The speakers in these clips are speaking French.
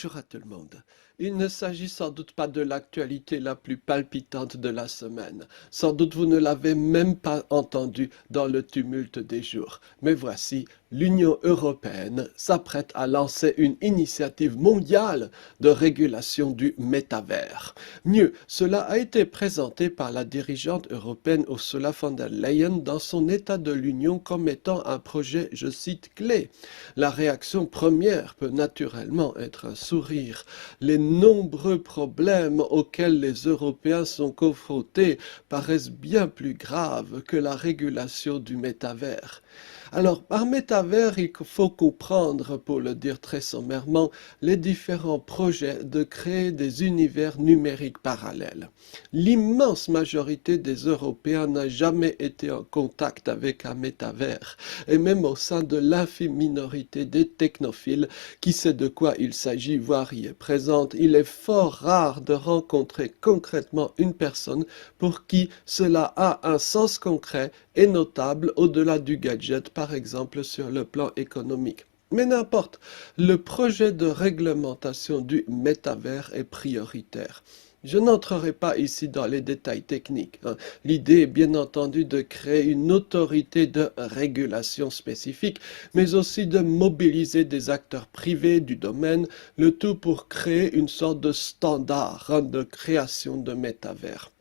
Bonjour à tout le monde. Il ne s'agit sans doute pas de l'actualité la plus palpitante de la semaine. Sans doute vous ne l'avez même pas entendu dans le tumulte des jours. Mais voici, l'Union européenne s'apprête à lancer une initiative mondiale de régulation du métavers. Mieux, cela a été présenté par la dirigeante européenne Ursula von der Leyen dans son état de l'Union comme étant un projet, je cite, clé. La réaction première peut naturellement être un sourire. Les nombreux problèmes auxquels les Européens sont confrontés paraissent bien plus graves que la régulation du métavers. Alors, par métavers, il faut comprendre, pour le dire très sommairement, les différents projets de créer des univers numériques parallèles. L'immense majorité des Européens n'a jamais été en contact avec un métavers, et même au sein de l'infime minorité des technophiles qui sait de quoi il s'agit, voire y est présente, il est fort rare de rencontrer concrètement une personne pour qui cela a un sens concret et notable au-delà du gadget, par exemple sur le plan économique. Mais n'importe, le projet de réglementation du métavers est prioritaire. Je n'entrerai pas ici dans les détails techniques, hein. L'idée est bien entendu de créer une autorité de régulation spécifique, mais aussi de mobiliser des acteurs privés du domaine, le tout pour créer une sorte de standard, hein, de création de métavers.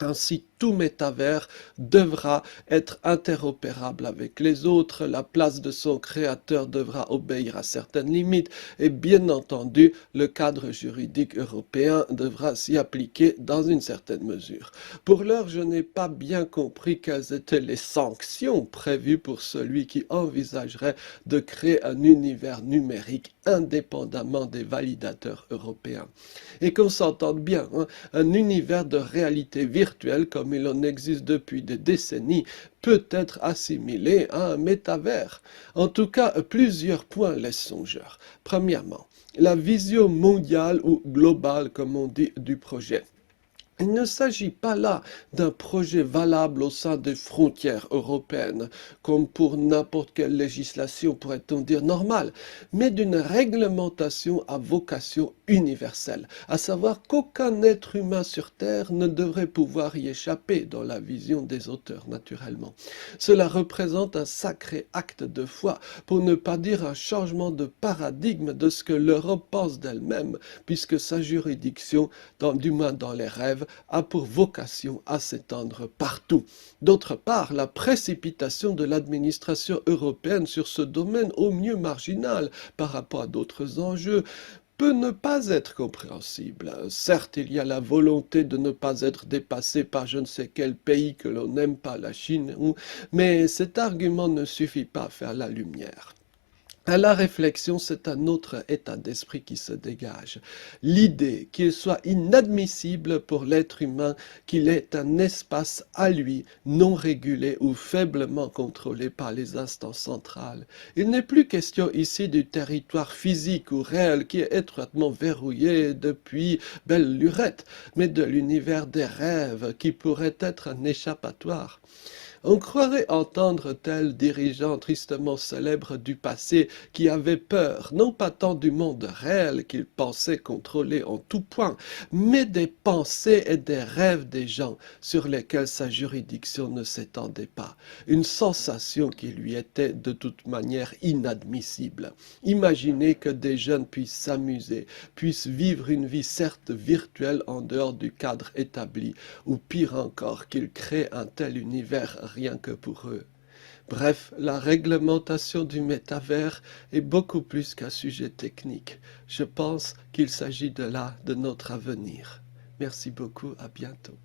Ainsi, tout métavers devra être interopérable avec les autres, la place de son créateur devra obéir à certaines limites et bien entendu, le cadre juridique européen devra s'y appliquer dans une certaine mesure. Pour l'heure, je n'ai pas bien compris quelles étaient les sanctions prévues pour celui qui envisagerait de créer un univers numérique indépendamment des validateurs européens. Et qu'on s'entende bien, hein, un univers de réalité virtuelle comme il en existe depuis des décennies peut être assimilé à un métavers. En tout cas, plusieurs points laissent songeur. Premièrement, la vision mondiale ou globale, comme on dit, du projet. Il ne s'agit pas là d'un projet valable au sein des frontières européennes, comme pour n'importe quelle législation, pourrait-on dire normale, mais d'une réglementation à vocation universelle, à savoir qu'aucun être humain sur Terre ne devrait pouvoir y échapper dans la vision des auteurs, naturellement. Cela représente un sacré acte de foi, pour ne pas dire un changement de paradigme de ce que l'Europe pense d'elle-même, puisque sa juridiction, du moins dans les rêves, a pour vocation à s'étendre partout. D'autre part, la précipitation de l'administration européenne sur ce domaine au mieux marginal par rapport à d'autres enjeux peut ne pas être compréhensible. Certes, il y a la volonté de ne pas être dépassé par je ne sais quel pays que l'on n'aime pas, la Chine, mais cet argument ne suffit pas à faire la lumière. À la réflexion, c'est un autre état d'esprit qui se dégage. L'idée qu'il soit inadmissible pour l'être humain qu'il ait un espace à lui, non régulé ou faiblement contrôlé par les instances centrales. Il n'est plus question ici du territoire physique ou réel qui est étroitement verrouillé depuis belle lurette, mais de l'univers des rêves qui pourrait être un échappatoire. On croirait entendre tel dirigeant tristement célèbre du passé qui avait peur, non pas tant du monde réel qu'il pensait contrôler en tout point, mais des pensées et des rêves des gens sur lesquels sa juridiction ne s'étendait pas. Une sensation qui lui était de toute manière inadmissible. Imaginez que des jeunes puissent s'amuser, puissent vivre une vie certes virtuelle en dehors du cadre établi, ou pire encore, qu'ils créent un tel univers rien que pour eux. Bref, la réglementation du métavers est beaucoup plus qu'un sujet technique. Je pense qu'il s'agit de là de notre avenir. Merci beaucoup, à bientôt.